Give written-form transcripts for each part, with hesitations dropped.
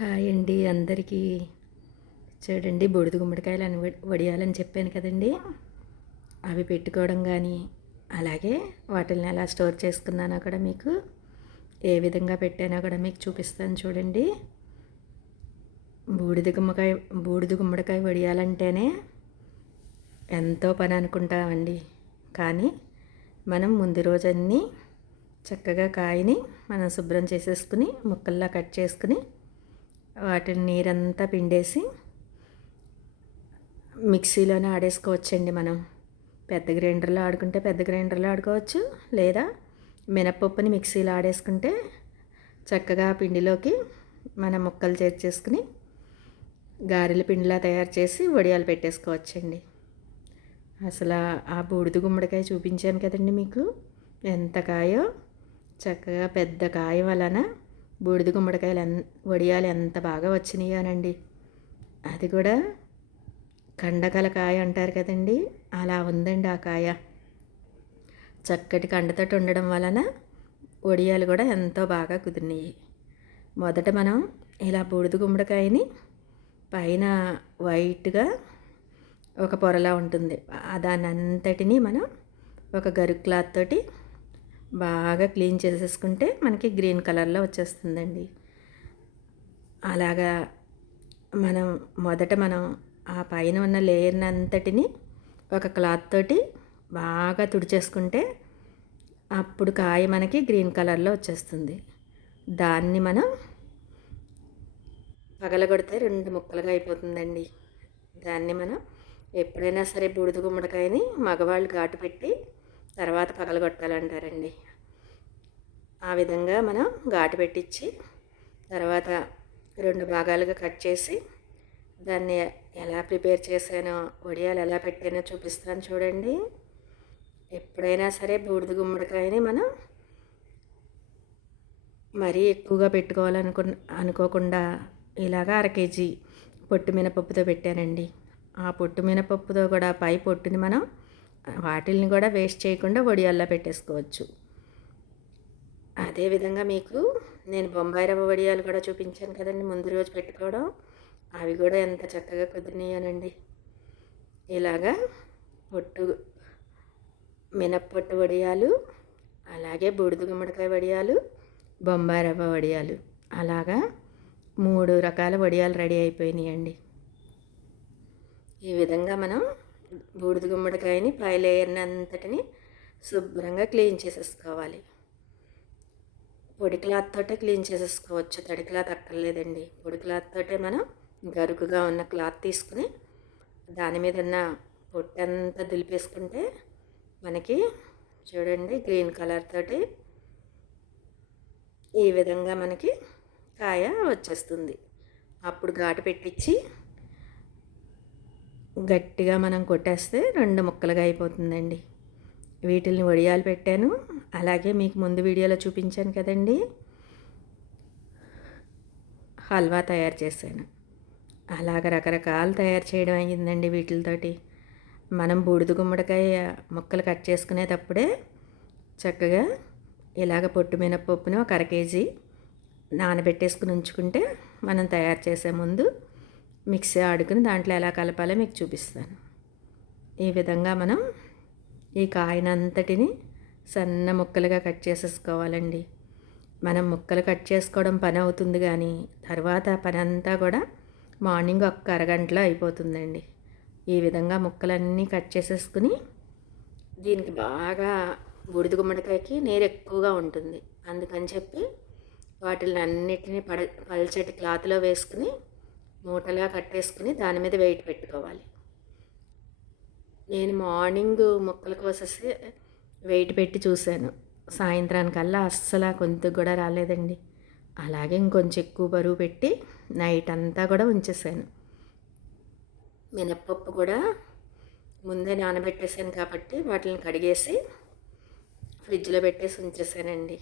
Hi అండి అందరికీ. చూడండి బూడిద గుమ్మడికాయలు అని వడియాలని చెప్పాను కదండి. అవి పెట్టుకోవడం కానీ అలాగే వాటిని ఎలా స్టోర్ చేసుకున్నానో కూడా మీకు ఏ విధంగా పెట్టానో కూడా మీకు చూపిస్తాను చూడండి. బూడిద గుమ్మకాయ బూడిద గుమ్మడికాయ వడియాలంటేనే ఎంతో పని అనుకుంటామండి. కానీ మనం ముందు రోజన్నీ చక్కగా కాయని మనం శుభ్రం చేసేసుకుని ముక్కల్లా కట్ చేసుకుని వాటిని నీరంతా పిండేసి మిక్సీలోనే ఆడేసుకోవచ్చండి. మనం పెద్ద గ్రైండర్లో ఆడుకుంటే పెద్ద గ్రైండర్లో ఆడుకోవచ్చు, లేదా మినపప్పుని మిక్సీలో ఆడేసుకుంటే చక్కగా పిండిలోకి మనం ముక్కలు చేర్చేసుకుని గారెల పిండిలా తయారు చేసి వడియాలు పెట్టేసుకోవచ్చండి. అసలు ఆ బూడిద గుమ్మడికాయ చూపించాను కదండి మీకు, ఎంత కాయో. చక్కగా పెద్ద కాయ వలన బూడిద గుమ్మడికాయలు వడియాలు ఎంత బాగా వచ్చినాయోనండి. అది కూడా కండకల కాయ అంటారు కదండి, అలా ఉందండి ఆ కాయ. చక్కటి కండతోటి ఉండడం వలన వడియాలు కూడా ఎంతో బాగా కుదిరినాయి. మొదట మనం ఇలా బూడిద గుమ్మడికాయని పైన వైట్గా ఒక పొరలా ఉంటుంది, దాన్ని అంతటినీ మనం ఒక గరుకు క్లాత్ తోటి బాగా క్లీన్ చేసేసుకుంటే మనకి గ్రీన్ కలర్లో వచ్చేస్తుందండి. అలాగా మనం ఆ పైన ఉన్న లేయర్ని అంతటిని ఒక క్లాత్ తోటి బాగా తుడిచేసుకుంటే అప్పుడు కాయ మనకి గ్రీన్ కలర్లో వచ్చేస్తుంది. దాన్ని మనం పగలగొడితే 2 ముక్కలుగా అయిపోతుందండి. దాన్ని మనం ఎప్పుడైనా సరే బూడిద గుమ్మడికాయని మగవాళ్ళు ఘాటు పెట్టి తర్వాత పగలగొట్టాలంటారండి. ఆ విధంగా మనం ఘాటు పెట్టించి తర్వాత 2 భాగాలుగా కట్ చేసి దాన్ని ఎలా ప్రిపేర్ చేశానో, వడియాలు ఎలా పెట్టానో చూపిస్తాను చూడండి. ఎప్పుడైనా సరే బూడిద గుమ్మడికాయని మనం మరీ ఎక్కువగా అనుకోకుండా ఇలాగా 1/2 కేజీ పొట్టు మినపప్పుతో పెట్టానండి. ఆ పొట్టు మినపప్పుతో కూడా పై పొట్టుని మనం వాటిల్ని కూడా వేస్ట్ చేయకుండా వడియాల్లో పెట్టేసుకోవచ్చు. అదేవిధంగా మీకు నేను బొంబాయి రవ్వ వడియాలు కూడా చూపించాను కదండి ముందు రోజు పెట్టుకోవడం. అవి కూడా ఎంత చక్కగా కుదిరినాయోనండి. ఇలాగా పొట్టు మినప్పొట్టు వడియాలు, అలాగే బూడిద గుమ్మడికాయ వడియాలు, బొంబాయి రవ్వ వడియాలు, అలాగా 3 రకాల వడియాలు రెడీ అయిపోయినాయండి. ఈ విధంగా మనం బూడిద గుమ్మడికాయని పై లేయర్ని అంతటిని శుభ్రంగా క్లీన్ చేసేసుకోవాలి. పొడి క్లాత్ తోటే క్లీన్ చేసేసుకోవచ్చు, తడి క్లాత్ అక్కర్లేదండి. పొడి క్లాత్ తోటే మనం గరుకుగా ఉన్న క్లాత్ తీసుకుని దాని మీద ఉన్న పొట్టంతా దులిపేసుకుంటే మనకి చూడండి గ్రీన్ కలర్ తోటి ఈ విధంగా మనకి కాయ వచ్చేస్తుంది. అప్పుడు ఘాటు పెట్టించి గట్టిగా మనం కొట్టేస్తే 2 ముక్కలుగా అయిపోతుందండి. వీటిల్ని వడియాలు పెట్టాను. అలాగే మీకు ముందు వీడియోలో చూపించాను కదండి, హల్వా తయారు చేశాను. అలాగ రకరకాలు తయారు చేయడం అయ్యిందండి వీటితోటి. మనం బూడిద గుమ్మడికాయ ముక్కలు కట్ చేసుకునేటప్పుడే చక్కగా ఇలాగ పొట్టు మినపప్పును ఒక 1/2 కేజీ నానబెట్టేసుకుని ఉంచుకుంటే మనం తయారు చేసే ముందు మిక్సీ ఆడుకుని దాంట్లో ఎలా కలపాలో మీకు చూపిస్తాను. ఈ విధంగా మనం ఈ కాయనంతటిని సన్న ముక్కలుగా కట్ చేసేసుకోవాలండి. మనం ముక్కలు కట్ చేసుకోవడం పని అవుతుంది, కానీ తర్వాత పని అంతా కూడా మార్నింగ్ ఒక అరగంటలో అయిపోతుందండి. ఈ విధంగా ముక్కలన్నీ కట్ చేసేసుకుని దీనికి బాగా బూడిద గుమ్మడికాయకి నీరు ఎక్కువగా ఉంటుంది, అందుకని చెప్పి వాటిని అన్నిటినీ పల్చటి క్లాత్లో వేసుకుని మూటలా కట్టేసుకుని దాని మీద వెయిట్ పెట్టుకోవాలి. నేను మార్నింగ్ ముక్కలు కోసేసి వెయిట్ పెట్టి చూశాను, సాయంత్రానికల్లా అస్సలు కొంచెం కూడా రాలేదండి. అలాగే ఇంకొంచెం ఎక్కువ బరువు పెట్టి నైట్ అంతా కూడా ఉంచేసాను. మినప్పప్పు కూడా ముందే నానబెట్టేసాను కాబట్టి వాటిని కడిగేసి ఫ్రిడ్జ్లో పెట్టేసి ఉంచేసానండి.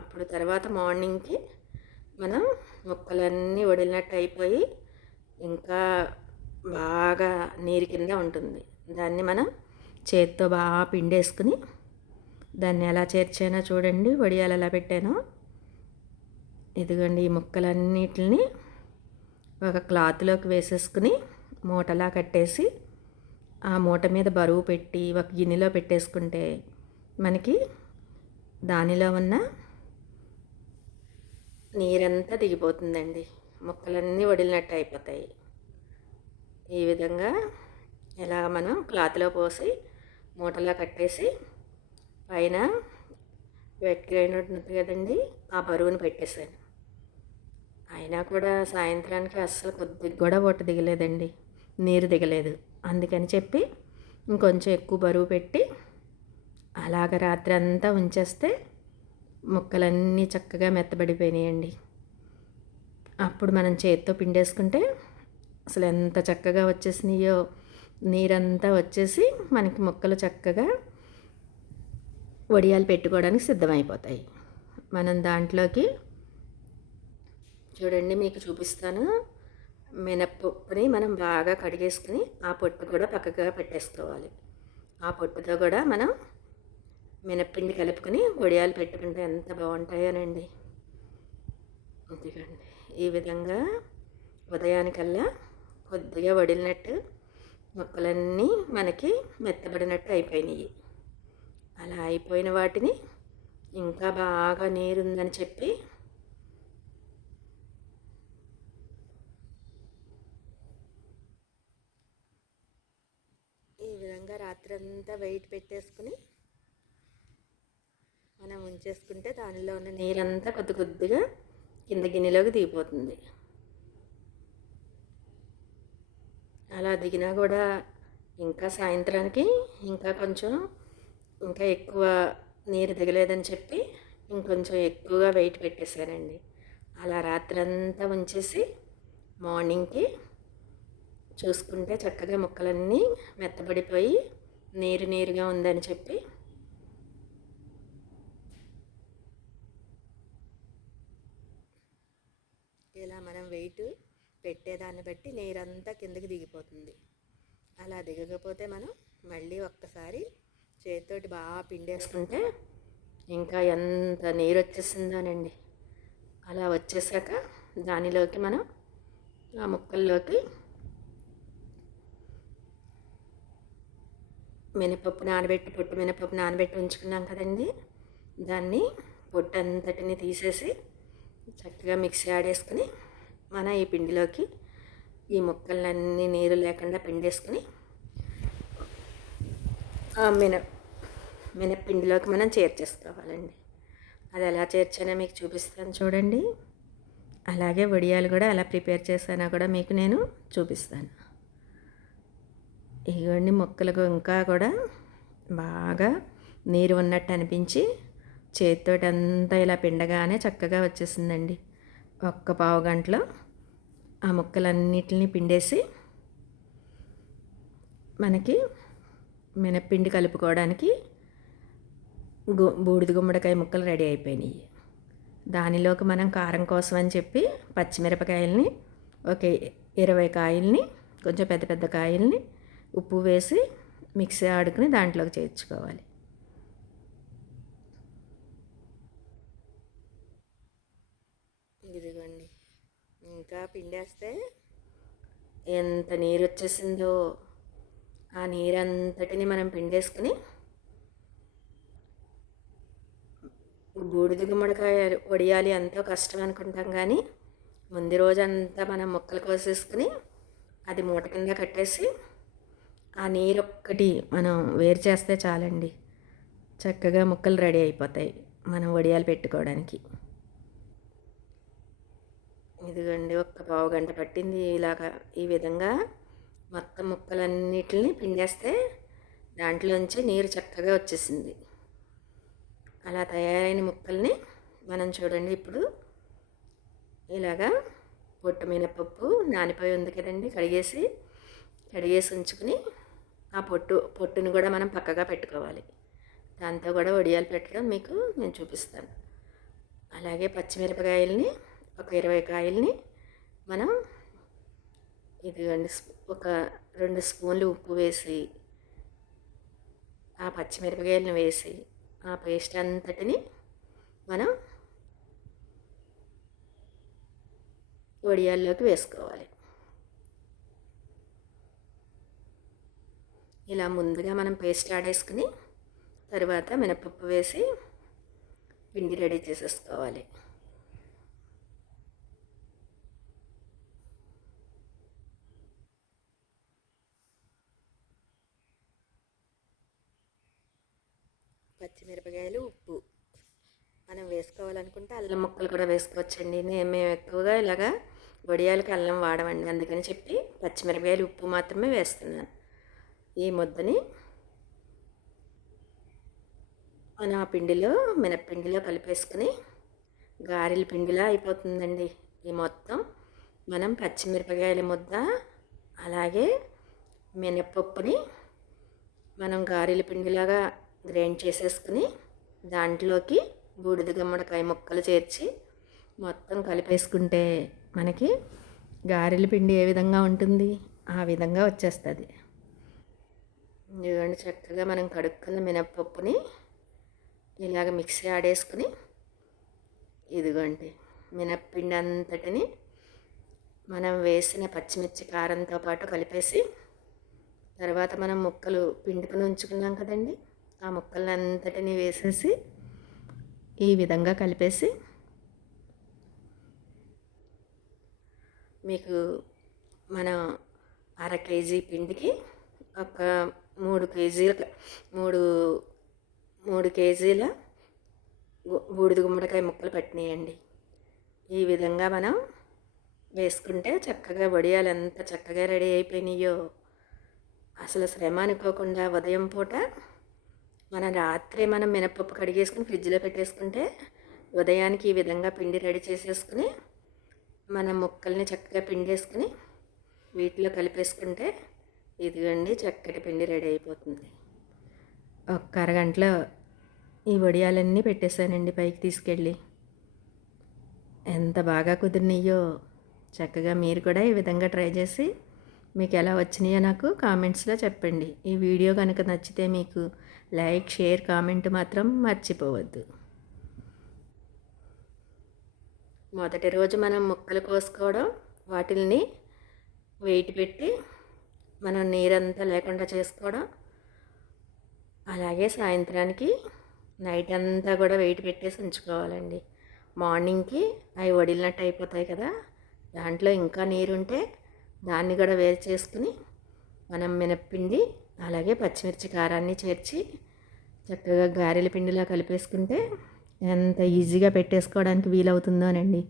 అప్పుడు తర్వాత మార్నింగ్కి మనం ముక్కలన్నీ వడిలినట్టు అయిపోయి ఇంకా బాగా నీరు కింద ఉంటుంది. దాన్ని మనం చేత్తో బాగా పిండేసుకుని దాన్ని ఎలా చేర్చానో చూడండి, వడియాలు ఎలా పెట్టానో. ఇదిగోండి ఈ ముక్కలన్నిటిని ఒక క్లాత్లోకి వేసేసుకుని మూటలా కట్టేసి ఆ మూట మీద బరువు పెట్టి ఒక గిన్నెలో పెట్టేసుకుంటే మనకి దానిలో ఉన్న నీరంతా దిగిపోతుందండి. ముక్కలన్నీ వడిలినట్టు అయిపోతాయి. ఈ విధంగా ఇలా మనం క్లాత్లో పోసి మూటలా కట్టేసి పైన వెట్ గ్రైండర్ ఉంటుంది కదండి, ఆ బరువును పెట్టేశాను. అయినా కూడా సాయంత్రానికి అస్సలు కొద్దిగా కూడా పొట్ట దిగలేదండి, నీరు దిగలేదు. అందుకని చెప్పి ఇంకొంచెం ఎక్కువ బరువు పెట్టి అలాగ రాత్రి అంతా ఉంచేస్తే ముక్కలన్నీ చక్కగా మెత్తబడిపోయినాయండి. అప్పుడు మనం చేత్తో పిండేసుకుంటే అసలు ఎంత చక్కగా వచ్చేసినాయో, నీరంతా వచ్చేసి మనకి ముక్కలు చక్కగా వడియాలు పెట్టుకోవడానికి సిద్ధమైపోతాయి. మనం దాంట్లోకి చూడండి, మీకు చూపిస్తాను. మినప్పప్పుని మనం బాగా కడిగేసుకుని ఆ పొట్టు కూడా పక్కగా పెట్టేసుకోవాలి. ఆ పొట్టుతో కూడా మనం మినప్పిండి కలుపుకొని వడియాలు పెట్టుకుంటే ఎంత బాగుంటాయోనండి. ఇదిగోండి, ఈ విధంగా ఉదయానికల్లా కొద్దిగా వడిలినట్టు ముక్కలన్నీ మనకి మెత్తబడినట్టు అయిపోయినాయి. అలా అయిపోయిన వాటిని ఇంకా బాగా నీరుందని చెప్పి ఈ విధంగా రాత్రంతా వెయిట్ పెట్టేసుకుని మనం ఉంచేసుకుంటే దానిలో ఉన్న నీరంతా కొద్ది కొద్దిగా కింద గిన్నెలోకి దిగిపోతుంది. అలా దిగినా కూడా ఇంకా సాయంత్రానికి ఇంకా ఎక్కువ నీరు దిగలేదని చెప్పి ఇంకొంచెం ఎక్కువగా వెయిట్ పెట్టేశానండి. అలా రాత్రంతా ఉంచేసి మార్నింగ్కి చూసుకుంటే చక్కగా ముక్కలన్నీ మెత్తబడిపోయి నీరుగా ఉందని చెప్పి ఇలా మనం వెయిట్ పెట్టేదాన్ని బట్టి నీరంతా కిందకి దిగిపోతుంది. అలా దిగకపోతే మనం మళ్ళీ ఒక్కసారి చేతితోటి బాగా పిండేసుకుంటే ఇంకా ఎంత నీరు వచ్చేసిందోనండి. అలా వచ్చేసాక దానిలోకి మనం ఆ ముక్కల్లోకి పొట్టు మినపప్పు నానబెట్టి ఉంచుకున్నాం కదండి, దాన్ని పొట్టు అంతటిని తీసేసి చక్కగా మిక్సీ ఆడేసుకుని మన ఈ పిండిలోకి ఈ ముక్కలన్నీ నీరు లేకుండా పిండేసుకుని ఆ మినప్పిండిలోకి మనం చేర్చేసుకోవాలండి. అది ఎలా చేర్చానో మీకు చూపిస్తాను చూడండి. అలాగే వడియాలు కూడా ఎలా ప్రిపేర్ చేశానో కూడా మీకు నేను చూపిస్తాను. ఇవన్నీ ముక్కలకు ఇంకా కూడా బాగా నీరు ఉన్నట్టు అనిపించి చేతితోటి అంతా ఇలా పిండగానే చక్కగా వచ్చేసిందండి. ఒక్క పావు గంటలో ఆ ముక్కలన్నిటిని పిండేసి మనకి మినప్పిండి కలుపుకోవడానికి బూడిద గుమ్మడికాయ ముక్కలు రెడీ అయిపోయినాయి. దానిలోకి మనం కారం కోసం అని చెప్పి పచ్చిమిరపకాయలని ఒక 20 కాయల్ని, కొంచెం పెద్ద పెద్ద కాయల్ని ఉప్పు వేసి మిక్సీ ఆడుకుని దాంట్లోకి చేర్చుకోవాలి. ఇదిగోండి, ఇంకా పిండేస్తే ఎంత నీరు వచ్చేసిందో. ఆ నీరంతటిని మనం పిండేసుకుని బూడిద గుమ్మడికాయ వడియాలి ఎంతో కష్టం అనుకుంటాం, కానీ ముందు రోజంతా మనం ముక్కలు కోసేసుకుని అది మూట కింద కట్టేసి ఆ నీరొక్కటి మనం వేరు చేస్తే చాలండి, చక్కగా ముక్కలు రెడీ అయిపోతాయి మనం వడియాలు పెట్టుకోవడానికి. ఇదిగోండి, ఒక్క పావు గంట పట్టింది. ఇలాగా ఈ విధంగా మొత్తం ముక్కలన్నిటిని పిండేస్తే దాంట్లోంచి నీరు చక్కగా వచ్చేసింది. అలా తయారైన ముక్కల్ని మనం చూడండి, ఇప్పుడు ఇలాగా పొట్టు మినపప్పు నానిపోయి ఉంది కదండి, కడిగేసి ఉంచుకుని ఆ పొట్టును కూడా మనం పక్కగా పెట్టుకోవాలి. దాంతో కూడా వడియాలు పెట్టడం మీకు నేను చూపిస్తాను. అలాగే పచ్చిమిరపకాయలని ఒక 20 కాయల్ని మనం ఇదిగోండి ఒక 2 స్పూన్లు ఉప్పు వేసి ఆ పచ్చిమిరపకాయలను వేసి ఆ పేస్ట్ అంతటిని మనం వడియాల్లోకి వేసుకోవాలి. ఇలా ముందుగా మనం పేస్ట్ ఆడేసుకుని తర్వాత మినపప్పు వేసి పిండి రెడీ చేసేసుకోవాలి. పచ్చిమిరపకాయలు, ఉప్పు మనం వేసుకోవాలనుకుంటే అల్లం ముక్కలు కూడా వేసుకోవచ్చండి. మేము ఎక్కువగా ఇలాగా వడియాలకి అల్లం వాడమండి, అందుకని చెప్పి పచ్చిమిరపకాయలు, ఉప్పు మాత్రమే వేస్తున్నాను. ఈ ముద్దని మన పిండిలో మినప్పిండిలో కలిపేసుకుని గారెల పిండిలా అయిపోతుందండి. ఈ మొత్తం మనం పచ్చిమిరపకాయల ముద్ద అలాగే మినపప్పుని మనం గారెల పిండిలాగా గ్రైండ్ చేసేసుకుని దాంట్లోకి బూడిద గుమ్మడికాయ ముక్కలు చేర్చి మొత్తం కలిపేసుకుంటే మనకి గారెల పిండి ఏ విధంగా ఉంటుంది ఆ విధంగా వచ్చేస్తుంది. ఇదిగోండి, చక్కగా మనం కడుక్కున్న మినపప్పుని ఇలాగ మిక్సీ ఆడేసుకుని ఇదిగోండి మినప్పిండి అంతటిని మనం వేసిన పచ్చిమిర్చి కారంతో పాటు కలిపేసి తర్వాత మనం ముక్కలు పిండుకుని ఉంచుకున్నాం కదండి, ఆ ముక్కలంతటిని వేసేసి ఈ విధంగా కలిపేసి మీకు మన 1/2 కేజీ పిండికి ఒక 3 కేజీల బూడిద గుమ్మడికాయ ముక్కలు పట్టినాయండి. ఈ విధంగా మనం వేసుకుంటే చక్కగా వడియాలు ఎంత చక్కగా రెడీ అయిపోయినాయో. అసలు శ్రమ అనుకోకుండా ఉదయం పూట రాత్రి మనం మినపప్పు కడిగేసుకుని ఫ్రిడ్జ్లో పెట్టేసుకుంటే ఉదయానికి ఈ విధంగా పిండి రెడీ చేసేసుకుని మనం ముక్కల్ని చక్కగా పిండేసుకుని వీటిలో కలిపేసుకుంటే ఇదిగోండి చక్కటి పిండి రెడీ అయిపోతుంది. ఒక్క అరగంటలో ఈ వడియాలన్నీ పెట్టేశానండి పైకి తీసుకెళ్ళి. ఎంత బాగా కుదిరినాయో. చక్కగా మీరు కూడా ఈ విధంగా ట్రై చేసి మీకు ఎలా వచ్చినాయో నాకు కామెంట్స్లో చెప్పండి. ఈ వీడియో కనుక నచ్చితే మీకు లైక్, షేర్, కామెంట్ మాత్రం మర్చిపోవద్దు. మొదటి రోజు మనం ముక్కలు కోసుకోవడం, వాటిల్ని వెయిట్ పెట్టి మనం నీరంతా లేకుండా చేసుకోవడం, అలాగే సాయంత్రానికి నైట్ అంతా కూడా వెయిట్ పెట్టేసి ఉంచుకోవాలండి. మార్నింగ్కి అవి వడిలినట్టు అయిపోతాయి కదా, దాంట్లో ఇంకా నీరుంటే దాన్ని కూడా వేరు చేసుకుని మనం మినప్పిండి అలాగే పచ్చిమిర్చి కారాన్ని చేర్చి చక్కగా గారెల పిండిలా కలిపేసుకుంటే ఎంత ఈజీగా పెట్టేసుకోవడానికి వీలవుతుందోనండి.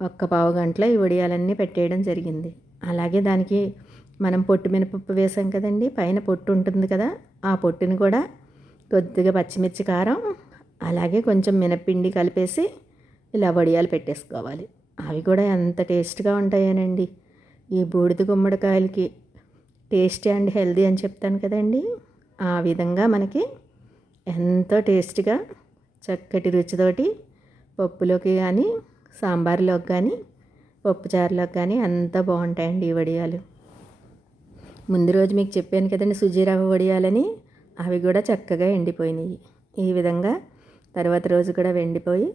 ఒక్క పావు గంటలో ఈ వడియాలన్నీ పెట్టేయడం జరిగింది. అలాగే దానికి మనం పొట్టు మినపప్పు వేసాం కదండి, పైన పొట్టు ఉంటుంది కదా, ఆ పొట్టుని కూడా కొద్దిగా పచ్చిమిర్చి కారం అలాగే కొంచెం మినప్పిండి కలిపేసి ఇలా వడియాలు పెట్టేసుకోవాలి. అవి కూడా ఎంత టేస్ట్గా ఉంటాయోనండి. ఈ బూడిద గుమ్మడికాయలకి టేస్టీ అండ్ హెల్దీ అని చెప్తాను కదండి, ఆ విధంగా మనకి ఎంతో టేస్ట్గా చక్కటి రుచితోటి పప్పులోకి కానీ సాంబార్లోకి కానీ పప్పుచారులోకి కానీ అంతా బాగుంటాయండి ఈ వడియాలు. ముందు రోజు మీకు చెప్పాను కదండి సుజీ రవ్వ వడియాలని, అవి కూడా చక్కగా ఎండిపోయినాయి. ఈ విధంగా తర్వాత రోజు కూడా ఎండిపోయి